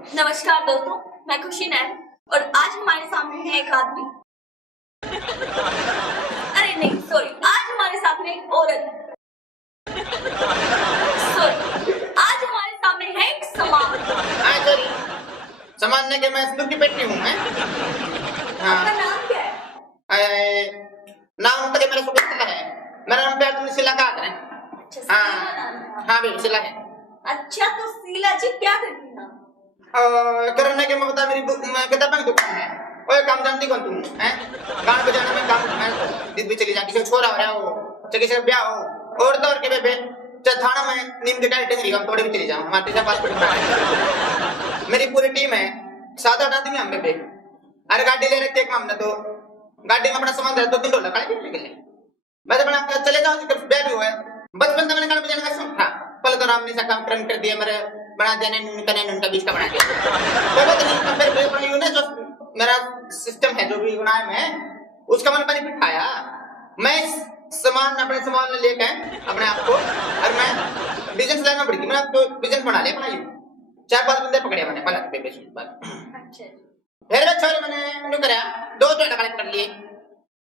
नमस्कार दोस्तों, मैं खुशी नैन और आज हमारे सामने है एक आदमी। अरे नहीं सॉरी, आज हमारे सामने एक औरत। सॉरी, आज हमारे सामने है एक सामान। सॉरी, सामान ने के मैं सिंदूर की पेटी हूँ मैं। आपका नाम क्या है? नाम तो मेरा सुबह है। मेरा नाम प्यार तुमने सिला कहा था। अच्छा, शीला नाम है। हाँ भी सिला है। अच्छा तो शीला जी क्या करती हैं? करने के मैं बता मेरी किताबों की दुकान है। ओए काम जानती कौन तुम हैं? गाना बजाना में काम मैं दिन भी चली जाती है। छोरा हो रहा हो चली से ब्याह हो और दौर के बेबे थाना में नीम के टाइट नहीं हम थोड़े भी चली जाऊं। हमारे से पासपोर्ट बना है। मेरी पूरी टीम है 7-8 आदमी हम बेबे। अरे गाड़ी ले रखे एक हमने तो गाड़ी में अपना सामान रहा $2-3 का निकले। मैं तो बना चले जाऊं कि ब्याह भी हुआ है। बचपन से मैंने गाना बजाने का शौक था। पहले तो राम ने सा काम कर दिया मेरे बना देने उनका 20 का बना दिया। तो नहीं फिर अपना यूं जो मेरा सिस्टम है जो भी बनाया मैं उसका मैंने बेनिफिट खाया। मैं सामान अपने सामान लेके अपने आप को और मैं बिजनेस लाइन में बढ़ गई। मैंने तो बिजनेस बना लिया अपना। 4-5 बंदे पकड़े मैंने पहले बेबे से बात। अच्छा फिर मैं छोरी मैंने न्यू कराया 2 कलेक्ट कर लिए।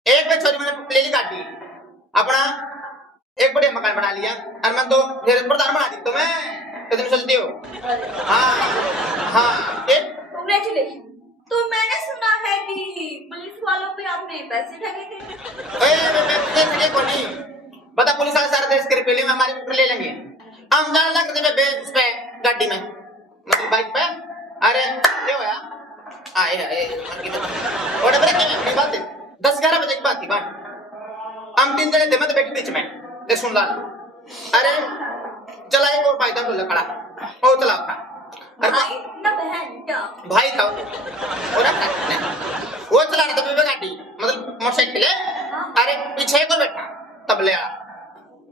एक में छोरी मैंने ले ली गाड़ी अपना एक बड़े मकान बना लिया और मैं तो फिर प्रधान बना दी। तो मैं कितनी चलती हो? हाँ कांग्रेचुलेशन। तो मैंने सुना है कि पुलिस वालों पे आपने पैसे ठगे थे। मैं ठगे को नहीं बता। पुलिस वाले सारे देश के रुपये में हमारे ऊपर ले लेंगे। हम जाने लग रहे उस पे गाड़ी में मतलब बाइक पे। अरे क्या हुआ? आए और बड़े बात 10-11 बजे की बात थी। बात हम 3 जने थे मैं तो बैठी बीच में देख सुन ला। अरे चला एक और फायदा तो खड़ा वो चला था भाई ना बहन क्या? भाई था और वो चला रहा था बेबे गाड़ी मतलब मोटरसाइकिल है। अरे पीछे एक और बैठा तबले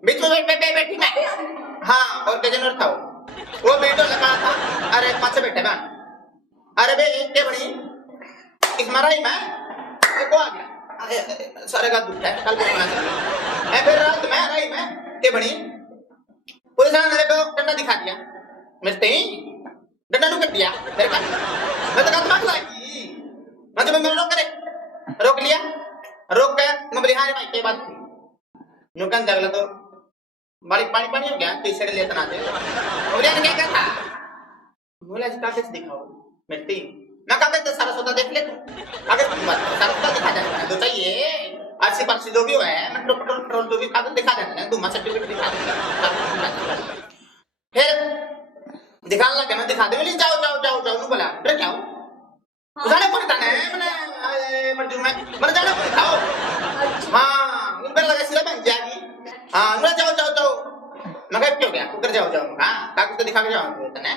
बीच में बैठी मैं। हाँ और गजनर था वो वीडियो लगा था। अरे पाछे बैठे मैं। अरे बे एक के बड़ी इस मारा ही मैं को आ गया सारे का दुख है कल को होना चाहिए। मैं फिर रात में रही मैं के बड़ी पुलिस वाले ने को डंडा दिखा दिया। मिलते ही डंडा नु कर दिया फिर का मैं तो दिमाग लगी मैं तो मैं रोक लिया रोक के नंबर हां भाई के बात नु kan जगला तो बारी पानी हो गया टी शर्ट लेते ना थे और यार क्या था बोला कागज दिखाओ मिलती ना कागज तो सारा सौदा देख ले तू कागज की बात सारा सौदा दिखा देना तो चाहिए आरसी पारसी जो भी है मैं पेट्रोल जो भी कागज दिखा देना तू मत सर्टिफिकेट दिखा देना। फिर दिखाने लगे मैं दिखा दे जाओ नु बोला फिर क्या हो उठाने पड़ता है मैंने मर जूं मैं मर जाना खाओ। हां उन पर लगा सिरा बन जाएगी। हां ना जाओ मैं क्या हो गया उधर जाओ हां कागज तो दिखा के जाओ तने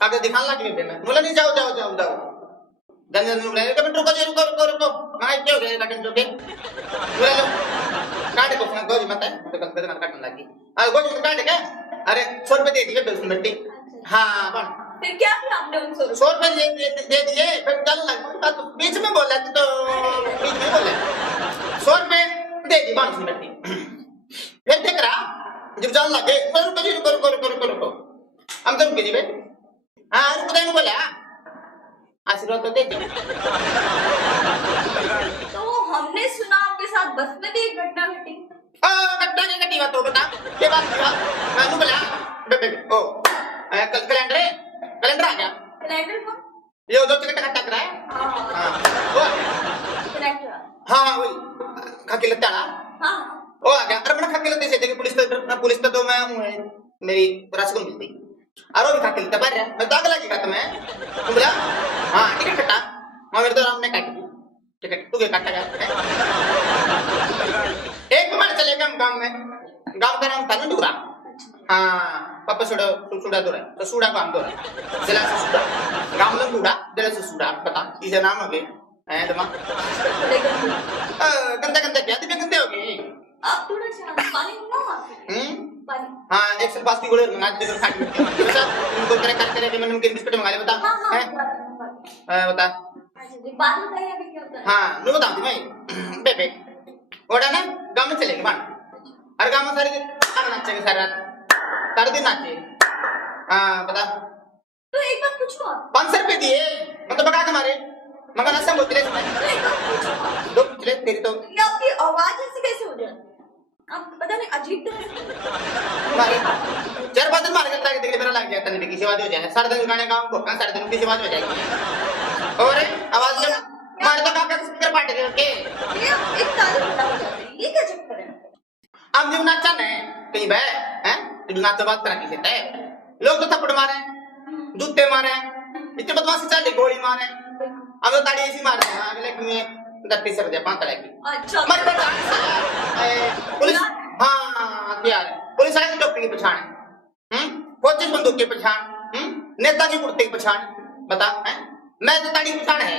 कागज दिखाने लगी बेबे मैं बोला नहीं जाओ गंदे नु ले के रुको मैं क्या हो गया काटन जो के बोला लो काट को ना गोज मत है तो गंदे मत काटने लगी गोज काट के अरे 100 रुपए दे दिए बेसन बेटी। हाँ बन फिर क्या किया आपने उन 100 रुपए दे दिए फिर चल लगा तो बीच में बोला तो बीच में बोले 100 रुपए दे दी बन सुन बेटी। फिर देख रहा जब जान लगे रुको हम तो रुके जी बे। हाँ रुको देने बोला आशीर्वाद तो दे दी। तो हमने सुना आपके साथ बस में भी एक घटना घटी। घटना की घटी बात हो बता ये बात मैं बोला बेबे ओ कैलेंडर आ गया कैलेंडर को ये दो टिकट का टकरा है। हां वो कैलेंडर हां वही खाके लेता ना। हां ओ आ गया अरे मैंने खाके लेते से पुलिस तो मैं मेरी रसगुन मिलती और वो भी खाके लेता पर मैं दाग लगेगा तुम्हें तुम बोला हां टिकट कटा मैं मेरे तो राम ने काट दी टिकट तू के काटा गया। एक बार चले गए हम गांव का नाम था नंदुरा। हाँ पापा सुड़ा दो रहा तो सुड़ा काम दो रहा जिला से सुड़ा गांव में सुड़ा जिला से सुड़ा पता इसे नाम हो गए हैं तुम गंदा क्या दिव्य गंदे हो गए आप थोड़ा सा पानी मंगाओ पानी। हाँ एक साल पास की गोले मंगा दे खा के बता उनको करे मैंने उनके बिस्कुट मंगा ले बता हैं बता अच्छा बात बताइए अभी क्या होता है। हाँ मैं बताऊं मैं बेबे ओड़ा ना गांव में चलेगी मान हर गांव में सारे नाचेंगे सारी रात सारे दिन नाचे। हाँ बता तो एक बात पूछो 500 रुपए दिए मतलब बका के मारे मगर ऐसा बोलते ले दो पिछले तेरी तो ये आपकी आवाज ऐसी कैसे हो जाती है? आप पता नहीं अजीब तरह से मारे 4 5 दिन मार के लग देख मेरा लग गया तने किसी बात हो जाए सारे दिन गाने काम भोका सारे दिन किसी बात हो जाएगी और आवाज जब मारे तो काका स्पीकर पाटे के ये एक ताली बजा हो जाती है, ये क्या चक्कर है? अब जब नाचा नहीं कहीं बे हैं तू नाच बात करा किसे तय लोग तो थप्पड़ मारे जूते मारे इतने बदमाशी चल रही गोली मारे अब तो ताड़ी ऐसी मार रहे हैं अगले कि 30 रुपया 5 तरह की अच्छा मर बेटा पुलिस हाँ क्या है पुलिस आई डॉक्टर की पहचान फौजी बंदूक की पहचान नेता की कुर्ते की पहचान बता हैं मैं तो ताड़ी पहचान है